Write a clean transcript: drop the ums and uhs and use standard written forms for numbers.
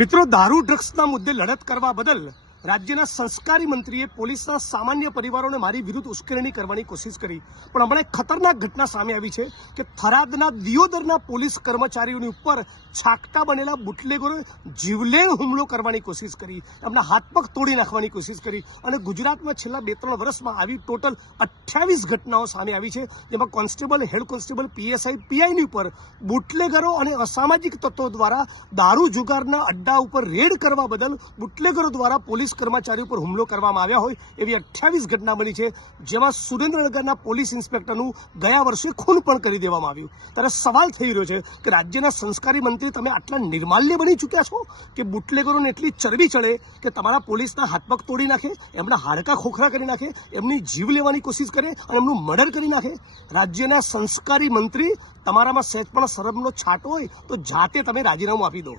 મિત્રો, દારૂ ડ્રગ્સના મુદ્દે લડત કરવા બદલ રાજ્યના સંસ્કારી મંત્રીએ પોલીસના સામાન્ય પરિવારોને મારી વિરુદ્ધ ઉશ્કેરણી કરવાની કોશિશ કરી, પણ હમણાં એક ખતરનાક ઘટના સામે આવી છે કે થરાદના દિયોદરના પોલીસ કર્મચારીઓની ઉપર છાકટા બનેલા બુટલેગરોએ જીવલેણ હુમલો કરવાની કોશિશ કરી, એમના હાથ પગ તોડી નાખવાની કોશિશ કરી અને ગુજરાતમાં છેલ્લા 2-3 વર્ષમાં આવી ટોટલ 28 ઘટનાઓ સામે આવી છે, જેમાં કોન્સ્ટેબલ, હેડ કોન્સ્ટેબલ, પીએસઆઈ, પીઆઈની ઉપર બુટલેગરો અને અસામાજિક તત્વો દ્વારા દારૂ જુગારના અડ્ડા ઉપર રેડ કરવા બદલ બુટલેગરો દ્વારા પોલીસ કર્મચારીઓ પર હુમલો કરવામાં આવ્યા હોય એવી 28 ઘટના બની છે, જેમાં સુરેન્દ્રનગરના પોલીસ ઇન્સ્પેક્ટરનું ગયા વર્ષે ખૂન પણ કરી દેવામાં આવ્યું। ત્યારે સવાલ થઈ રહ્યો છે કે રાજ્યના સંસ્કારી મંત્રી, તમે આટલા નિર્માલ્ય બની ચૂક્યા છો કે બુટલેગરોને એટલી ચરબી ચડે કે તમારા પોલીસના હાથ પગ તોડી નાખે, એમના હાડકા ખોખરા કરી નાખે, એમની જીવ લેવાની કોશિશ કરે અને એમનું મર્ડર કરી નાખે। રાજ્યના સંસ્કારી મંત્રી, તમારામાં સહેજ પણ શરમનો છાંટ હોય તો જાતે તમે રાજીનામું આપી દો।